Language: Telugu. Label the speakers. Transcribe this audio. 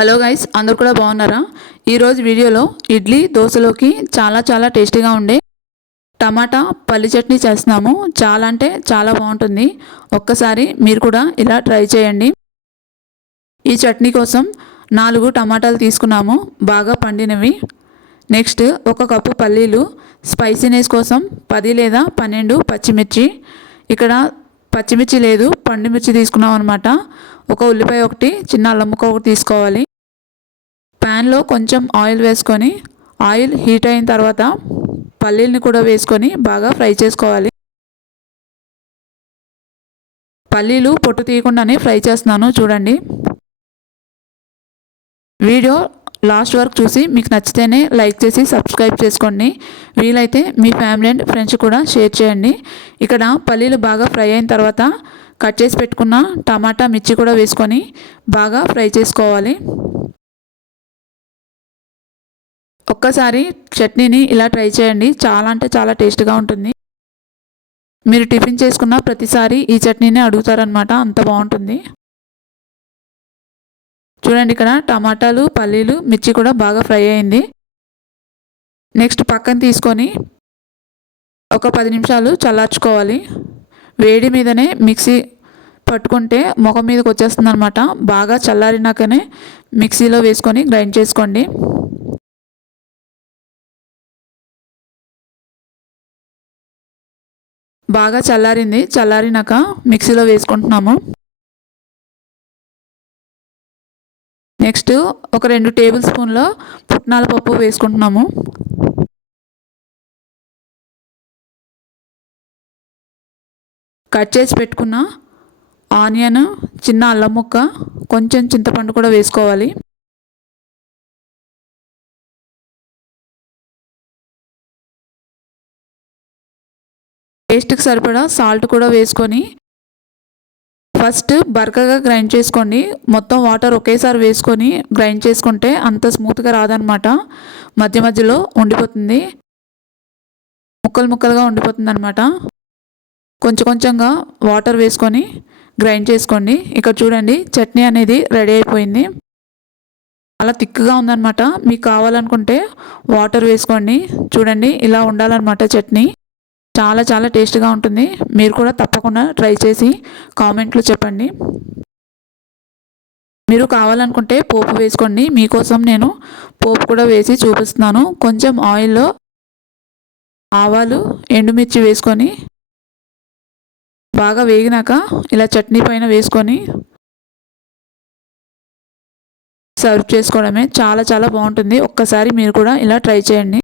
Speaker 1: హలో గైస్ అందరు కూడా బాగున్నారా? ఈరోజు వీడియోలో ఇడ్లీ దోశలోకి చాలా చాలా టేస్టీగా ఉండే టమాటా పల్లి చట్నీ చేస్తున్నాము. చాలా అంటే చాలా బాగుంటుంది. ఒక్కసారి మీరు కూడా ఇలా ట్రై చేయండి. ఈ చట్నీ కోసం నాలుగు టమాటాలు తీసుకున్నాము. బాగా పండినవి. నెక్స్ట్ ఒక కప్పు పల్లీలు. స్పైసీనెస్ కోసం పది లేదా పన్నెండు పచ్చిమిర్చి. ఇక్కడ పచ్చిమిర్చి లేదు పండుమిర్చి తీసుకున్నాం అనమాట ఒక ఉల్లిపాయ ఒకటి చిన్న అల్లం ముక్క ఒకటి తీసుకోవాలి. ప్యాన్లో కొంచెం ఆయిల్ వేసుకొని ఆయిల్ హీట్ అయిన తర్వాత పల్లీల్ని కూడా వేసుకొని బాగా ఫ్రై చేసుకోవాలి. పల్లీలు పొట్టు తీయకుండానే ఫ్రై చేస్తున్నాను చూడండి. వీడియో లాస్ట్ వరకు చూసి మీకు నచ్చితేనే లైక్ చేసి సబ్స్క్రైబ్ చేసుకోండి. వీలైతే మీ ఫ్యామిలీ అండ్ ఫ్రెండ్స్ కూడా షేర్ చేయండి. ఇక్కడ పల్లీలు బాగా ఫ్రై అయిన తర్వాత కట్ చేసి పెట్టుకున్న టమాటా మిర్చి కూడా వేసుకొని బాగా ఫ్రై చేసుకోవాలి. ఒక్కసారి చట్నీని ఇలా ట్రై చేయండి. చాలా అంటే చాలా టేస్ట్గా ఉంటుంది. మీరు టిఫిన్ చేసుకున్న ప్రతిసారి ఈ చట్నీనే అడుగుతారనమాట అంత బాగుంటుంది. చూడండి ఇక్కడ టమాటాలు పల్లీలు మిర్చి కూడా బాగా ఫ్రై అయింది. నెక్స్ట్ పక్కన తీసుకొని ఒక పది నిమిషాలు చల్లార్చుకోవాలి. వేడి మీదనే మిక్సీ పట్టుకుంటే ముఖం మీదకి వచ్చేస్తుంది అనమాట బాగా చల్లారినాకనే మిక్సీలో వేసుకొని గ్రైండ్ చేసుకోండి. బాగా చల్లారింది. చల్లారినాక మిక్సీలో వేసుకుంటున్నాము. నెక్స్ట్ ఒక రెండు టేబుల్ స్పూన్ల పుట్నాల పప్పు వేసుకుంటున్నాము. కట్ చేసి పెట్టుకున్న ఆనియన్ చిన్న అల్లం ముక్క కొంచెం చింతపండు కూడా వేసుకోవాలి. టేస్ట్కి సరిపడా సాల్ట్ కూడా వేసుకొని ఫస్ట్ బరకగా గ్రైండ్ చేసుకోండి మొత్తం వాటర్ ఒకేసారి వేసుకొని గ్రైండ్ చేసుకుంటే అంత స్మూత్గా రాదనమాట మధ్య మధ్యలో ఉండిపోతుంది. ముక్కలు ముక్కలుగా ఉండిపోతుంది అనమాట కొంచెం కొంచెంగా వాటర్ వేసుకొని గ్రైండ్ చేసుకోండి. ఇక్కడ చూడండి చట్నీ అనేది రెడీ అయిపోయింది. అలా థిక్గా ఉందనమాట మీకు కావాలనుకుంటే వాటర్ వేసుకోండి. చూడండి ఇలా ఉండాలన్నమాట చట్నీ. చాలా చాలా టేస్ట్గా ఉంటుంది. మీరు కూడా తప్పకుండా ట్రై చేసి కామెంట్లో చెప్పండి. మీరు కావాలనుకుంటే పోపు వేసుకోండి. మీకోసం నేను పోపు కూడా వేసి చూపిస్తున్నాను. కొంచెం ఆయిల్లో ఆవాలు ఎండుమిర్చి వేసుకొని బాగా వేగినాక ఇలా చట్నీ పైన వేసుకొని సర్వ్ చేసుకోవడమే చాలా చాలా బాగుంటుంది. ఒక్కసారి మీరు కూడా ఇలా ట్రై చేయండి.